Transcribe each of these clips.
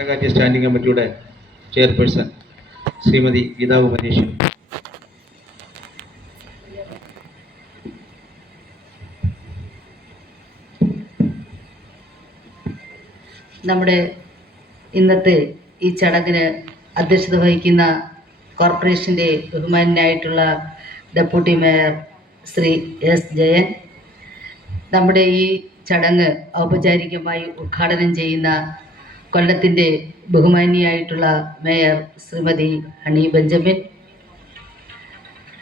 ഭരണകാര്യ standing കമ്മിറ്റിയുടെ chairperson Shrimati Geetha Manish നമ്മുടെ ഇന്നത്തെ ഈ ചടങ്ങിന് അധ്യക്ഷത വഹിക്കുന്ന കോർപ്പറേഷന്റെ ബഹുമാനായിട്ടുള്ള deputy mayor Shri S Jayan. നമ്മുടെ ഈ ചടങ്ങ് ഔപചാരികമായി ഉദ്ഘാടനം ചെയ്യുന്ന കൊല്ലത്തിന്റെ ബഹുമാനിയായിട്ടുള്ള mayor Shrimati Honey Benjamin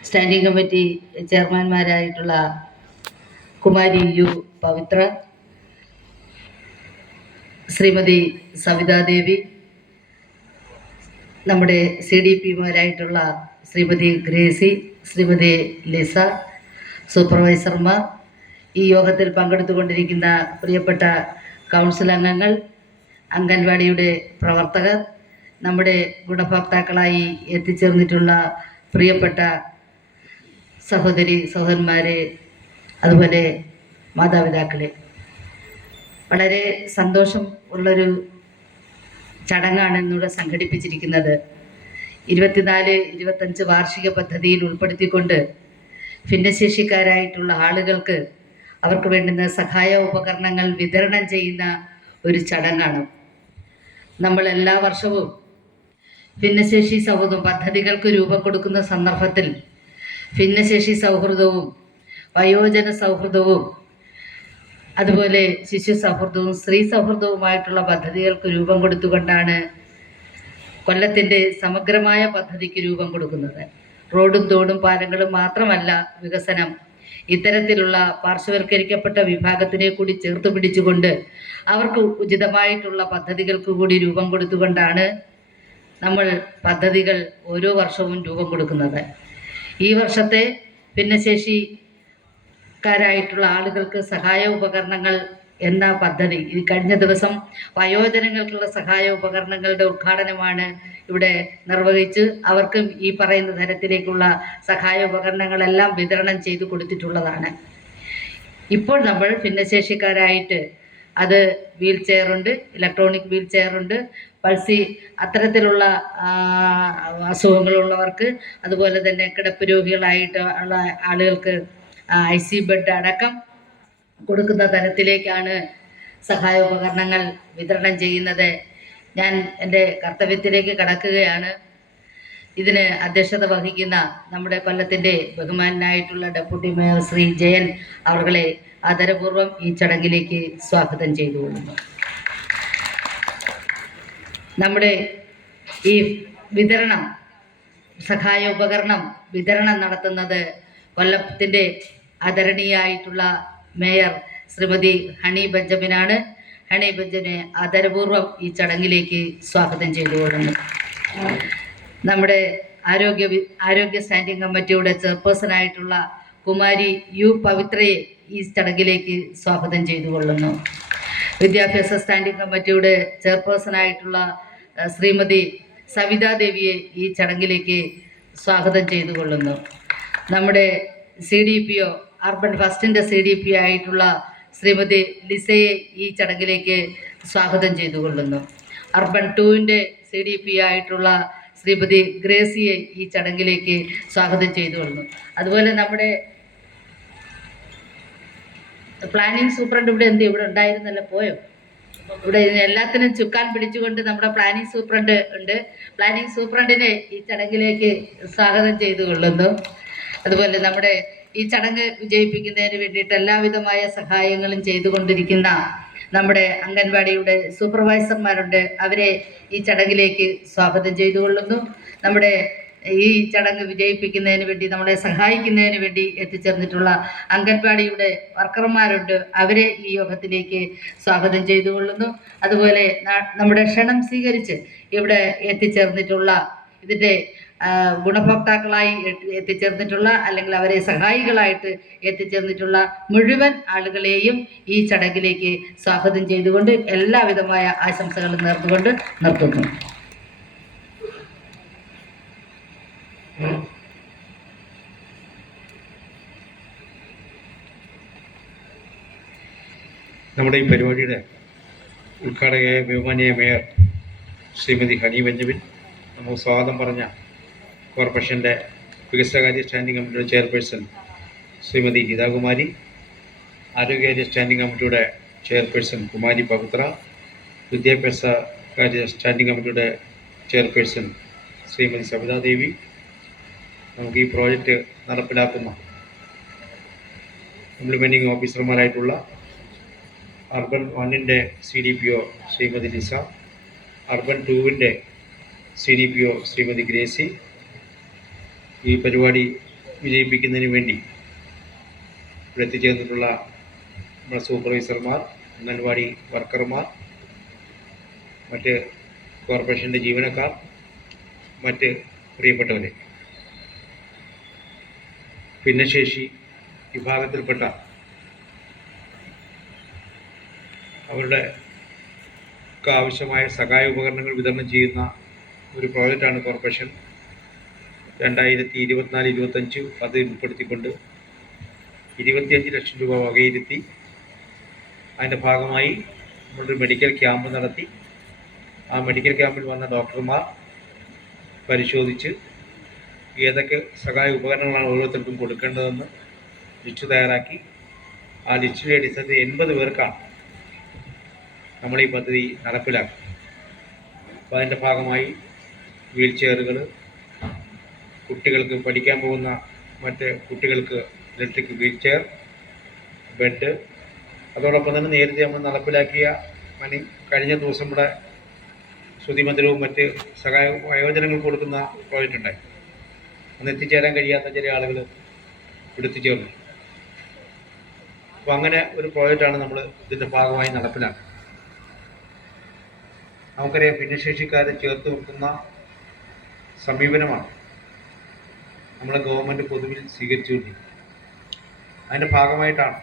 standing committee ചെയർമാൻമാരായിട്ടുള്ള Kumari U Pavithra Shrimati Savithadevi നമ്മുടെ സി ഡി പിമാരായിട്ടുള്ള ശ്രീമതി ഗ്രേസി ശ്രീമതി ലിസ സൂപ്പർവൈസർമാർ ഈ യോഗത്തിൽ പങ്കെടുത്തുകൊണ്ടിരിക്കുന്ന പ്രിയപ്പെട്ട കൗൺസിൽ അംഗങ്ങൾ അംഗൻവാടിയുടെ പ്രവർത്തകർ നമ്മുടെ ഗുണഭോക്താക്കളായി എത്തിച്ചേർന്നിട്ടുള്ള പ്രിയപ്പെട്ട സഹോദരി സഹോദരന്മാരെ അതുപോലെ മാതാപിതാക്കളെ. വളരെ സന്തോഷം ഉള്ളൊരു ചടങ്ങാണ് ഇന്നിവിടെ സംഘടിപ്പിച്ചിരിക്കുന്നത്. ഇരുപത്തിനാല് ഇരുപത്തഞ്ച് വാർഷിക പദ്ധതിയിൽ ഉൾപ്പെടുത്തിക്കൊണ്ട് ഭിന്നശേഷിക്കാരായിട്ടുള്ള ആളുകൾക്ക് അവർക്ക് വേണ്ടുന്ന സഹായ ഉപകരണങ്ങൾ വിതരണം ചെയ്യുന്ന ഒരു ചടങ്ങാണ്. നമ്മൾ എല്ലാ വർഷവും ഭിന്നശേഷി സൗഹൃദം പദ്ധതികൾക്ക് രൂപം കൊടുക്കുന്ന സന്ദർഭത്തിൽ ഭിന്നശേഷി സൗഹൃദവും വയോജന സൗഹൃദവും അതുപോലെ ശിശു സൗഹൃദവും സ്ത്രീ സൗഹൃദവുമായിട്ടുള്ള പദ്ധതികൾക്ക് രൂപം കൊടുത്തുകൊണ്ടാണ് കൊല്ലത്തിന്റെ സമഗ്രമായ പദ്ധതിക്ക് രൂപം കൊടുക്കുന്നത്. റോഡും തോടും പാലങ്ങളും മാത്രമല്ല വികസനം ഇത്തരത്തിലുള്ള പാർശ്വവൽക്കരിക്കപ്പെട്ട വിഭാഗത്തിനെ കൂടി ചേർത്ത് പിടിച്ചുകൊണ്ട് അവർക്ക് ഉചിതമായിട്ടുള്ള പദ്ധതികൾക്ക് കൂടി രൂപം കൊടുത്തുകൊണ്ടാണ് നമ്മൾ പദ്ധതികൾ ഓരോ വർഷവും രൂപം കൊടുക്കുന്നത്. ഈ വർഷത്തെ ഭിന്നശേഷിക്കാരായിട്ടുള്ള ആളുകൾക്ക് സഹായ ഉപകരണങ്ങൾ എന്ന പദ്ധതി? ഈ കഴിഞ്ഞ ദിവസം വയോജനങ്ങൾക്കുള്ള സഹായ ഉപകരണങ്ങളുടെ ഉദ്ഘാടനമാണ് ഇവിടെ നിർവഹിച്ച് അവർക്കും ഈ പറയുന്ന തരത്തിലേക്കുള്ള സഹായ ഉപകരണങ്ങളെല്ലാം വിതരണം ചെയ്തു കൊടുത്തിട്ടുള്ളതാണ്. ഇപ്പോൾ നമ്മൾ ഭിന്നശേഷിക്കാരായിട്ട് അത് വീൽ ചെയറുണ്ട് ഇലക്ട്രോണിക് വീൽ ചെയറുണ്ട് പൾസി അത്തരത്തിലുള്ള അസുഖങ്ങളുള്ളവർക്ക് അതുപോലെ തന്നെ കിടപ്പ് രോഗികളായിട്ട് ഉള്ള ആളുകൾക്ക് ഐ സി ബെഡ് അടക്കം കൊടുക്കുന്ന തരത്തിലേക്കാണ് സഹായ ഉപകരണങ്ങൾ വിതരണം ചെയ്യുന്നത്. ഞാൻ എന്റെ കർത്തവ്യത്തിലേക്ക് കടക്കുകയാണ്. ഇതിന് അധ്യക്ഷത വഹിക്കുന്ന നമ്മുടെ കൊല്ലത്തിന്റെ ബഹുമാനായിട്ടുള്ള ഡെപ്യൂട്ടി മേയർ ശ്രീ ജയൻ അവർകളെ ആദരപൂർവം ഈ ചടങ്ങിലേക്ക് സ്വാഗതം ചെയ്തുകൊള്ളുന്നു. നമ്മുടെ ഈ വിതരണം സഹായ ഉപകരണം വിതരണം നടത്തുന്നത് കൊല്ലത്തിന്റെ ആദരണീയായിട്ടുള്ള മേയർ ശ്രീമതി ഹണി ബെഞ്ചമിനാണ്. ഹണി ബെഞ്ചമിനെ ആദരപൂർവം ഈ ചടങ്ങിലേക്ക് സ്വാഗതം ചെയ്തുകൊള്ളുന്നു നമ്മുടെ ആരോഗ്യ ആരോഗ്യ സ്റ്റാൻഡിംഗ് കമ്മിറ്റിയുടെ ചെയർപേഴ്സൺ ആയിട്ടുള്ള കുമാരി യു പവിത്രയെ ഈ ചടങ്ങിലേക്ക് സ്വാഗതം ചെയ്തുകൊള്ളുന്നു വിദ്യാഭ്യാസ സ്റ്റാൻഡിംഗ് കമ്മിറ്റിയുടെ ചെയർപേഴ്സൺ ആയിട്ടുള്ള ശ്രീമതി സവിതാദേവിയെ ഈ ചടങ്ങിലേക്ക് സ്വാഗതം ചെയ്തുകൊള്ളുന്നു നമ്മുടെ C D P O urban ട്രസ്റ്റിന്റെ സി ഡി പി ആയിട്ടുള്ള ശ്രീമതി ലിസയെ ഈ ചടങ്ങിലേക്ക് സ്വാഗതം ചെയ്തുകൊള്ളുന്നു. അർബൻ ടൂവിന്റെ സി ഡി പി ആയിട്ടുള്ള ശ്രീമതി ഗ്രേസിയെ ഈ ചടങ്ങിലേക്ക് സ്വാഗതം ചെയ്തുകൊള്ളുന്നു. അതുപോലെ നമ്മുടെ പ്ലാനിംഗ് സൂപ്രണ്ട് ഇവിടെ എന്ത് ഇവിടെ ഉണ്ടായിരുന്നല്ലോ? പോയോ? ഇവിടെ എല്ലാത്തിനും ചുക്കാൻ പിടിച്ചുകൊണ്ട് നമ്മുടെ പ്ലാനിംഗ് സൂപ്രണ്ട് ഉണ്ട്. പ്ലാനിംഗ് സൂപ്രണ്ടിനെ ഈ ചടങ്ങിലേക്ക് സ്വാഗതം ചെയ്തു കൊള്ളുന്നു അതുപോലെ നമ്മുടെ ഈ ചടങ്ങ് വിജയിപ്പിക്കുന്നതിന് വേണ്ടിയിട്ട് എല്ലാവിധമായ സഹായങ്ങളും ചെയ്തുകൊണ്ടിരിക്കുന്ന നമ്മുടെ അംഗൻവാടിയുടെ സൂപ്പർവൈസർമാരുണ്ട്. അവരെ ഈ ചടങ്ങിലേക്ക് സ്വാഗതം ചെയ്തുകൊള്ളുന്നു. നമ്മുടെ ഈ ചടങ്ങ് വിജയിപ്പിക്കുന്നതിന് വേണ്ടി നമ്മളെ സഹായിക്കുന്നതിന് വേണ്ടി എത്തിച്ചേർന്നിട്ടുള്ള അംഗൻവാടിയുടെ വർക്കർമാരുണ്ട്. അവരെ ഈ യോഗത്തിലേക്ക് സ്വാഗതം ചെയ്തുകൊള്ളുന്നു. അതുപോലെ നമ്മുടെ ക്ഷണം സ്വീകരിച്ച് ഇവിടെ എത്തിച്ചേർന്നിട്ടുള്ള ഇതിന്റെ ഗുണഭോക്താക്കളായി എത്തി- എത്തിച്ചേർന്നിട്ടുള്ള അല്ലെങ്കിൽ അവരെ സഹായികളായിട്ട് എത്തിച്ചേർന്നിട്ടുള്ള മുഴുവൻ ആളുകളെയും ഈ ചടങ്ങിലേക്ക് സ്വാഗതം ചെയ്തുകൊണ്ട് എല്ലാവിധമായ ആശംസകളും നേർന്നുകൊണ്ട് നിർത്തുന്നു. നമ്മുടെ ഈ പരിപാടിയുടെ ഉദ്ഘാടകയായ ബഹുമാനിയ മേയർ ശ്രീമതി ഹനി ബെഞ്ചമിൻ നമുക്ക് സ്വാഗതം പറഞ്ഞ കോർപ്പറേഷന്റെ വികസനകാര്യ സ്റ്റാൻഡിംഗ് കമ്മിറ്റിയുടെ ചെയർപേഴ്സൺ ശ്രീമതി ഗീതാകുമാരി ആരോഗ്യകാര്യ സ്റ്റാൻഡിംഗ് കമ്മിറ്റിയുടെ ചെയർപേഴ്സൺ കുമാരി പവിത്ര വിദ്യാഭ്യാസ കാര്യ സ്റ്റാൻഡിംഗ് കമ്മിറ്റിയുടെ ചെയർപേഴ്സൺ ശ്രീമതി സവിതാദേവി നമുക്ക് ഈ പ്രോജക്റ്റ് നടപ്പിലാക്കുന്ന ഇംപ്ലിമെന്റിംഗ് ഓഫീസർമാരായിട്ടുള്ള അർബൻ വണ്ണിന്റെ C D P O Shrimati Lisa urban ടൂവിന്റെ C D P O Shrimati Gracy ഈ പരിപാടി വിജയിപ്പിക്കുന്നതിന് വേണ്ടി ഇവിടെ എത്തിച്ചേർന്നിട്ടുള്ള നമ്മുടെ സൂപ്പർവൈസർമാർ അംഗൻവാടി വർക്കർമാർ മറ്റ് കോർപ്പറേഷന്റെ ജീവനക്കാർ മറ്റ് പ്രിയപ്പെട്ടവരെ. ഭിന്നശേഷി വിഭാഗത്തിൽപ്പെട്ട അവരുടെ ആവശ്യമായ സഹായ ഉപകരണങ്ങൾ വിതരണം ചെയ്യുന്ന ഒരു പ്രോജക്റ്റാണ് കോർപ്പറേഷൻ. രണ്ടായിരത്തി ഇരുപത്തിനാല് ഇരുപത്തഞ്ച് അത് ഉൾപ്പെടുത്തിക്കൊണ്ട് ഇരുപത്തിയഞ്ച് ലക്ഷം രൂപ വകയിരുത്തി അതിന്റെ ഭാഗമായി നമ്മളൊരു മെഡിക്കൽ ക്യാമ്പ് നടത്തി. ആ മെഡിക്കൽ ക്യാമ്പിൽ വന്ന ഡോക്ടർമാർ പരിശോധിച്ച് ഏതൊക്കെ സഹായ ഉപകരണങ്ങളാണ് ഓരോരുത്തർക്കും കൊടുക്കേണ്ടതെന്ന് ലിസ്റ്റ് തയ്യാറാക്കി. ആ ലിസ്റ്റിലെ അടിസ്ഥാനത്തിൽ എൺപത് പേർക്കാണ് നമ്മൾ ഈ പദ്ധതി നടപ്പിലാക്കും അപ്പോൾ അതിന്റെ ഭാഗമായി വീൽ ചെയറുകൾ കുട്ടികൾക്ക് പഠിക്കാൻ പോകുന്ന മറ്റ് കുട്ടികൾക്ക് ഇലക്ട്രിക് വീൽ ചെയർ ബെഡ് അതോടൊപ്പം തന്നെ നേരത്തെ നമ്മൾ നടപ്പിലാക്കിയ മണി കഴിഞ്ഞ ദിവസം ഇവിടെ ശ്രുതിമന്ദിരവും മറ്റ് സഹായ വയോജനങ്ങൾ കൊടുക്കുന്ന പ്രോജക്റ്റ് ഉണ്ടായി. അന്ന് എത്തിച്ചേരാൻ കഴിയാത്ത ചില ആളുകൾ എടുത്തുചേർന്നു അപ്പോൾ അങ്ങനെ ഒരു പ്രോജക്റ്റാണ് നമ്മൾ ഇതിന്റെ ഭാഗമായി നടപ്പിലാക്കുന്നത്. നമുക്കറിയാം ഭിന്നശേഷിക്കാരെ ചേർത്ത് നിർത്തുന്ന സമീപനമാണ്. നമ്മളെ ഗവൺമെന്റ് പൊതുവിൽ സ്വീകരിച്ചുകൊണ്ടിരിക്കുന്നത് അതിന്റെ ഭാഗമായിട്ടാണ്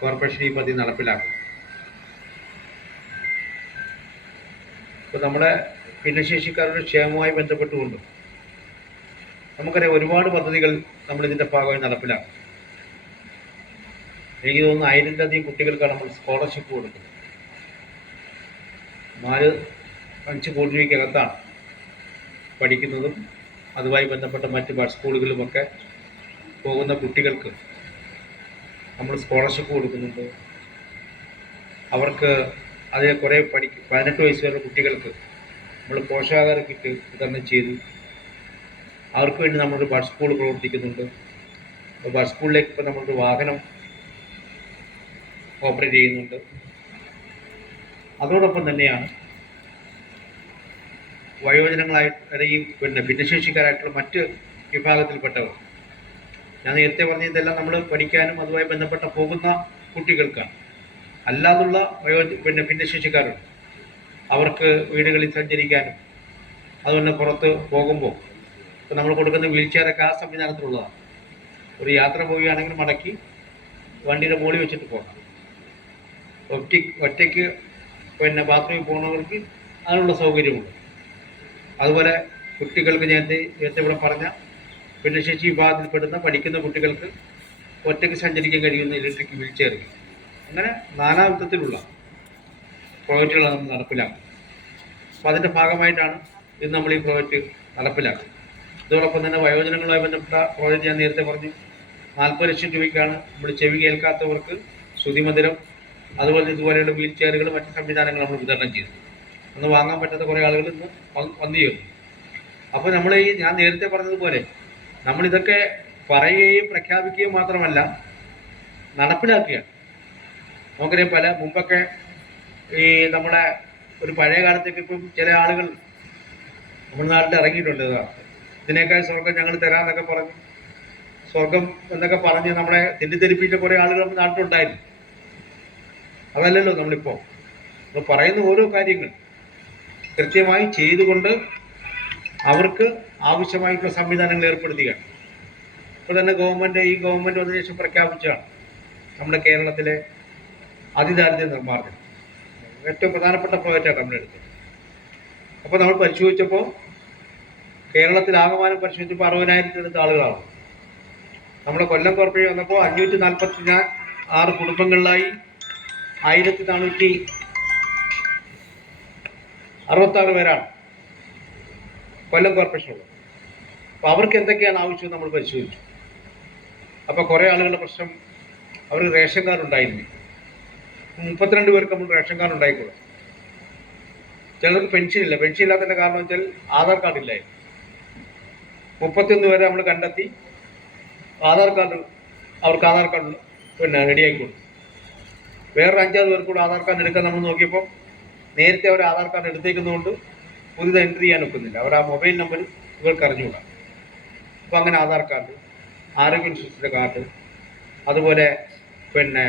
കോർപ്പറേഷൻ ഈ പദ്ധതി നടപ്പിലാക്കുന്നത്. ഇപ്പോൾ നമ്മുടെ ഭിന്നശേഷിക്കാരുടെ ക്ഷേമവുമായി ബന്ധപ്പെട്ടുകൊണ്ട് നമുക്കറിയാം ഒരുപാട് പദ്ധതികൾ നമ്മൾ ഇതിന്റെ ഭാഗമായി നടപ്പിലാക്കും എനിക്ക് തോന്നുന്നു ആയിരത്തിലധികം കുട്ടികൾക്കാണ് നമ്മൾ സ്കോളർഷിപ്പ് കൊടുക്കുന്നത്. നാല് അഞ്ച് കോടി രൂപയ്ക്കകത്താണ് പഠിക്കുന്നതും അതുമായി ബന്ധപ്പെട്ട മറ്റ് ബഡ് സ്കൂളുകളുമൊക്കെ പോകുന്ന കുട്ടികൾക്ക് നമ്മൾ സ്കോളർഷിപ്പ് കൊടുക്കുന്നുണ്ട്. അവർക്ക് അതിൽ കുറേ പഠി പതിനെട്ട് വയസ്സ് വരെ കുട്ടികൾക്ക് നമ്മൾ പോഷകാഹാര കിറ്റ് വിതരണം ചെയ്തു. അവർക്ക് വേണ്ടി നമ്മളൊരു ബഡ് സ്കൂൾ പ്രവർത്തിക്കുന്നുണ്ട്. ബഡ് സ്കൂളിലേക്ക് ഇപ്പോൾ നമ്മളൊരു വാഹനം ഓപ്പറേറ്റ് ചെയ്യുന്നുണ്ട്. അതോടൊപ്പം തന്നെയാണ് വയോജനങ്ങളായി അല്ലെങ്കിൽ പിന്നെ ഭിന്നശേഷിക്കാരായിട്ടുള്ള മറ്റ് വിഭാഗത്തിൽപ്പെട്ടവർ. ഞാൻ നേരത്തെ പറഞ്ഞ ഇതെല്ലാം നമ്മൾ പഠിക്കാനും അതുമായി ബന്ധപ്പെട്ട പോകുന്ന കുട്ടികൾക്കാണ്. അല്ലാതുള്ള വയോ പിന്നെ ഭിന്നശേഷിക്കാരുണ്ട്. അവർക്ക് വീടുകളിൽ സഞ്ചരിക്കാനും അതുപോലെ പുറത്ത് പോകുമ്പോൾ. ഇപ്പോൾ നമ്മൾ കൊടുക്കുന്ന വീൽ ചെയറൊക്കെ ആ സംവിധാനത്തിലുള്ളതാണ്. ഒരു യാത്ര പോവുകയാണെങ്കിൽ മടക്കി വണ്ടിയുടെ മുകളിൽ വെച്ചിട്ട് പോകണം. ഒറ്റ ഒറ്റയ്ക്ക് പിന്നെ ബാത്റൂമിൽ പോകുന്നവർക്ക് അതിനുള്ള സൗകര്യമുണ്ട്. അതുപോലെ കുട്ടികൾക്ക് നേരത്തെ നേരത്തെ ഇവിടെ പറഞ്ഞ ഭിന്നശേഷി വിഭാഗത്തിൽപ്പെടുന്ന പഠിക്കുന്ന കുട്ടികൾക്ക് ഒറ്റയ്ക്ക് സഞ്ചരിക്കാൻ കഴിയുന്ന ഇലക്ട്രിക് വീൽ ചെയറുകൾ അങ്ങനെ നാനാവിധത്തിലുള്ള പ്രോജക്റ്റുകളാണ് നമ്മൾ നടപ്പിലാക്കും അപ്പോൾ അതിന്റെ ഭാഗമായിട്ടാണ് ഇന്ന് നമ്മൾ ഈ പ്രോജക്റ്റ് നടപ്പിലാക്കുന്നത്. ഇതോടൊപ്പം തന്നെ വയോജനങ്ങളുമായി ബന്ധപ്പെട്ട പ്രോജക്റ്റ് ഞാൻ നേരത്തെ പറഞ്ഞു. നാൽപ്പത് ലക്ഷം രൂപയ്ക്കാണ് നമ്മൾ ചെവി കേൾക്കാത്തവർക്ക് ശ്രുതിമന്ദിരം അതുപോലെ ഇതുപോലെയുള്ള വീൽ ചെയറുകൾ മറ്റ് സംവിധാനങ്ങളും നമ്മൾ വിതരണം ചെയ്തു അന്ന് വാങ്ങാൻ പറ്റാത്ത കുറേ ആളുകൾ ഇന്ന് വന്ന് ചേർന്നു അപ്പോൾ നമ്മൾ ഈ ഞാൻ നേരത്തെ പറഞ്ഞതുപോലെ നമ്മളിതൊക്കെ പറയുകയും പ്രഖ്യാപിക്കുകയും മാത്രമല്ല നടപ്പിലാക്കുകയാണ്. നമുക്കറിയാം പല മുമ്പൊക്കെ ഈ നമ്മളെ ഒരു പഴയ കാലത്തേക്ക് ഇപ്പം ചില ആളുകൾ നമ്മുടെ നാട്ടിൽ ഇറങ്ങിയിട്ടുണ്ട്. ഇതാ ഇതിനേക്കാൾ സ്വർഗം ഞങ്ങൾ തരാമെന്നൊക്കെ പറഞ്ഞു. സ്വർഗം എന്നൊക്കെ പറഞ്ഞ് നമ്മളെ തെറ്റിദ്ധരിപ്പിച്ച കുറേ ആളുകൾ നാട്ടിലുണ്ടായിരുന്നു. അതല്ലല്ലോ നമ്മളിപ്പോൾ നമ്മൾ പറയുന്ന ഓരോ കാര്യങ്ങൾ. കൃത്യമായി ചെയ്തുകൊണ്ട് അവർക്ക് ആവശ്യമായിട്ടുള്ള സംവിധാനങ്ങൾ ഏർപ്പെടുത്തുകയാണ് ഇപ്പോൾ തന്നെ ഗവൺമെന്റ് ഈ ഗവൺമെന്റ് വന്നതിന് ശേഷം പ്രഖ്യാപിച്ചതാണ് നമ്മുടെ കേരളത്തിലെ അതിദാരിദ്ര്യ നിർമ്മാർജനം. ഏറ്റവും പ്രധാനപ്പെട്ട പ്രോജക്റ്റാണ് നമ്മുടെ അടുത്ത്. അപ്പോൾ നമ്മൾ പരിശോധിച്ചപ്പോൾ കേരളത്തിൽ ആകമാനം പരിശോധിച്ചപ്പോൾ അറുപതിനായിരത്തിനടുത്ത് ആളുകളാണ്. നമ്മുടെ കൊല്ലം കോർപ്പറേഷൻ വന്നപ്പോൾ അഞ്ഞൂറ്റി നാൽപ്പത്തി ആറ് കുടുംബങ്ങളിലായി ആയിരത്തി നാനൂറ്റി അറുപത്താറ് പേരാണ്. കൊല്ലം കോർപ്പറേഷനുള്ളത് അപ്പോൾ അവർക്ക് എന്തൊക്കെയാണ് ആവശ്യം നമ്മൾ പരിശോധിച്ചു. അപ്പോൾ കുറേ ആളുകളുടെ പ്രശ്നം അവർക്ക് റേഷൻ കാർഡ് ഉണ്ടായിരുന്നു മുപ്പത്തിരണ്ട് പേർക്ക് നമ്മൾ റേഷൻ കാർഡ് ഉണ്ടായിക്കോളും. ചിലർക്ക് പെൻഷൻ ഇല്ല. പെൻഷൻ ഇല്ലാത്തതിന്റെ കാരണം വെച്ചാൽ ആധാർ കാർഡ് ഇല്ലായിരുന്നു. മുപ്പത്തിയൊന്ന് പേരെ നമ്മൾ കണ്ടെത്തി ആധാർ കാർഡ് അവർക്ക് ആധാർ കാർഡ് പിന്നെ റെഡിയാക്കി കൊടുത്തു വേറൊരു അഞ്ചാറ് പേർക്ക് കൂടെ ആധാർ കാർഡ് എടുക്കാൻ നമ്മൾ നോക്കിയപ്പോൾ നേരത്തെ അവർ ആധാർ കാർഡ് എടുത്തേക്കുന്നതുകൊണ്ട് പുതിയത് എൻട്രി ചെയ്യാൻ ഒക്കുന്നില്ല. അവർ ആ മൊബൈൽ നമ്പർ ഇവർക്ക് അറിഞ്ഞുകൂടാ. അപ്പോൾ അങ്ങനെ ആധാർ കാർഡ് ആരോഗ്യ ഇൻഷുറൻസിന്റെ കാർഡ് അതുപോലെ പിന്നെ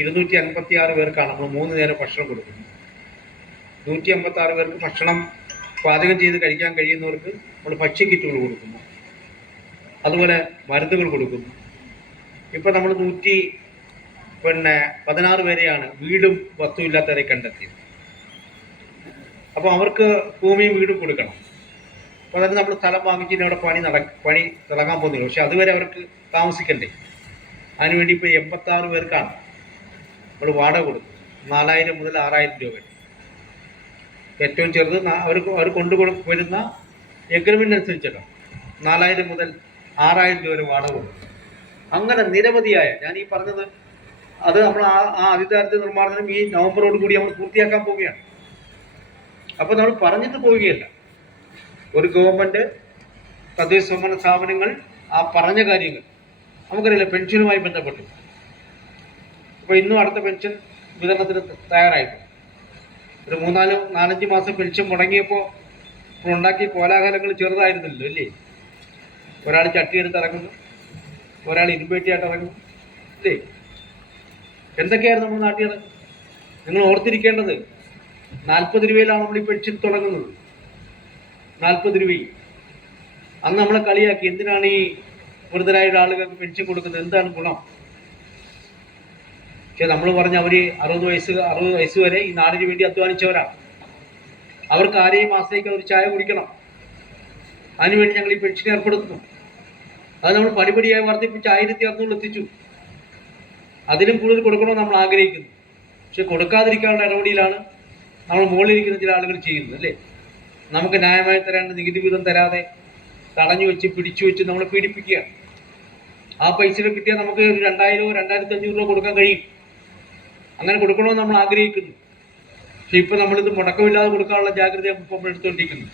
ഇരുന്നൂറ്റി അൻപത്തി ആറ് പേർക്കാണ് നമ്മൾ മൂന്ന് നേരം ഭക്ഷണം കൊടുക്കുന്നത്. നൂറ്റി അമ്പത്തി ആറ് പേർക്ക് ഭക്ഷണം പാചകം ചെയ്ത് കഴിക്കാൻ കഴിയുന്നവർക്ക് നമ്മൾ ഭക്ഷ്യക്കിറ്റുകൾ കൊടുക്കുന്നു. അതുപോലെ മരുന്നുകൾ കൊടുക്കുന്നു. ഇപ്പം നമ്മൾ നൂറ്റി പിന്നെ പതിനാറ് പേരെയാണ് വീടും വസ്തുവില്ലാത്തവരെ കണ്ടെത്തിയത്. അപ്പോൾ അവർക്ക് ഭൂമിയും വീടും കൊടുക്കണം. അപ്പോൾ അതായത് നമ്മൾ സ്ഥലം വാങ്ങിച്ചിട്ട് അവിടെ പണി നട പണി തുടങ്ങാൻ പോകുന്നില്ല. പക്ഷെ അതുവരെ അവർക്ക് താമസിക്കണ്ടേ. അതിനുവേണ്ടി ഇപ്പോൾ എൺപത്താറ് പേർക്കാണ് നമ്മൾ വാടക കൊടുക്കും നാലായിരം മുതൽ ആറായിരം രൂപ ഏറ്റവും ചെറുത് അവർ അവർ കൊണ്ടു വരുന്ന എഗ്രിമെന്റ് അനുസരിച്ചിട്ടാണ് നാലായിരം മുതൽ ആറായിരം രൂപ വരെ വാടക കൊടുക്കും. അങ്ങനെ നിരവധിയായ ഞാൻ ഈ പറഞ്ഞത് അത് നമ്മൾ ആ ആ അതിദാരിദ്ര്യ നിർമ്മാർജനം ഈ നവംബറോട് കൂടി നമ്മൾ പൂർത്തിയാക്കാൻ പോവുകയാണ്. അപ്പോൾ നമ്മൾ പറഞ്ഞിട്ട് പോവുകയല്ല. ഒരു ഗവൺമെന്റ് തദ്ദേശ സ്വയംഭരണ സ്ഥാപനങ്ങൾ ആ പറഞ്ഞ കാര്യങ്ങൾ നമുക്കറിയില്ല പെൻഷനുമായി ബന്ധപ്പെട്ട്. അപ്പൊ ഇന്നും അടുത്ത പെൻഷൻ വിതരണത്തിന് തയ്യാറായിട്ടുണ്ട്. ഒരു മൂന്നാൽ നാലഞ്ച് മാസം പെൻഷൻ മുടങ്ങിയപ്പോൾ ഉണ്ടാക്കിയ കോലാഹലങ്ങൾ ചെറുതായിരുന്നല്ലോ അല്ലേ? ഒരാൾ ചട്ടിയെടുത്ത് ഇറങ്ങുന്നു ഒരാൾ ഇരുമ്പേട്ടിയായിട്ട് ഇറങ്ങുന്നു അല്ലേ? എന്തൊക്കെയായിരുന്നു നമ്മുടെ നാട്ടിൽ? നിങ്ങൾ ഓർത്തിരിക്കേണ്ടത് നാൽപ്പത് രൂപയിലാണ് നമ്മൾ ഈ പെൻഷൻ തുടങ്ങുന്നത്. നാൽപ്പത് രൂപയിൽ അന്ന് നമ്മളെ കളിയാക്കി എന്തിനാണ് ഈ വൃദ്ധരായ ആളുകൾക്ക് പെൻഷൻ കൊടുക്കുന്നത്? എന്താണ് ഗുണം? പക്ഷെ നമ്മൾ പറഞ്ഞ അവർ അറുപത് വയസ്സ് അറുപത് വയസ്സ് വരെ ഈ നാടിന് വേണ്ടി അധ്വാനിച്ചവരാണ്. അവർക്ക് ആരെയും മാസത്തേക്ക് ഒരു ചായ കുടിക്കണം. അതിനുവേണ്ടി ഞങ്ങൾ ഈ പെൻഷൻ ഏർപ്പെടുത്തുന്നു. അത് നമ്മൾ പടിപടിയായി വർദ്ധിപ്പിച്ച് ആയിരത്തി അറുന്നൂറ് എത്തിച്ചു. അതിലും കൂടുതൽ കൊടുക്കണമെന്ന് നമ്മൾ ആഗ്രഹിക്കുന്നു. പക്ഷെ കൊടുക്കാതിരിക്കാനുള്ള നടപടിയിലാണ് നമ്മൾ മുകളിലിരിക്കുന്ന ചില ആളുകൾ ചെയ്യുന്നത് അല്ലേ? നമുക്ക് ന്യായമായി തരേണ്ട നികുതി വീതം തരാതെ തടഞ്ഞു വെച്ച് പിടിച്ചു വെച്ച് നമ്മളെ പീഡിപ്പിക്കുക. ആ പൈസ കിട്ടിയാൽ നമുക്ക് ഒരു രണ്ടായിരമോ രണ്ടായിരത്തി അഞ്ഞൂറ് രൂപ കൊടുക്കാൻ കഴിയും. അങ്ങനെ കൊടുക്കണമെന്ന് നമ്മൾ ആഗ്രഹിക്കുന്നു. പക്ഷെ ഇപ്പം നമ്മളിത് മുടക്കമില്ലാതെ കൊടുക്കാനുള്ള ജാഗ്രത നമ്മൾ എടുത്തുകൊണ്ടിരിക്കുന്നു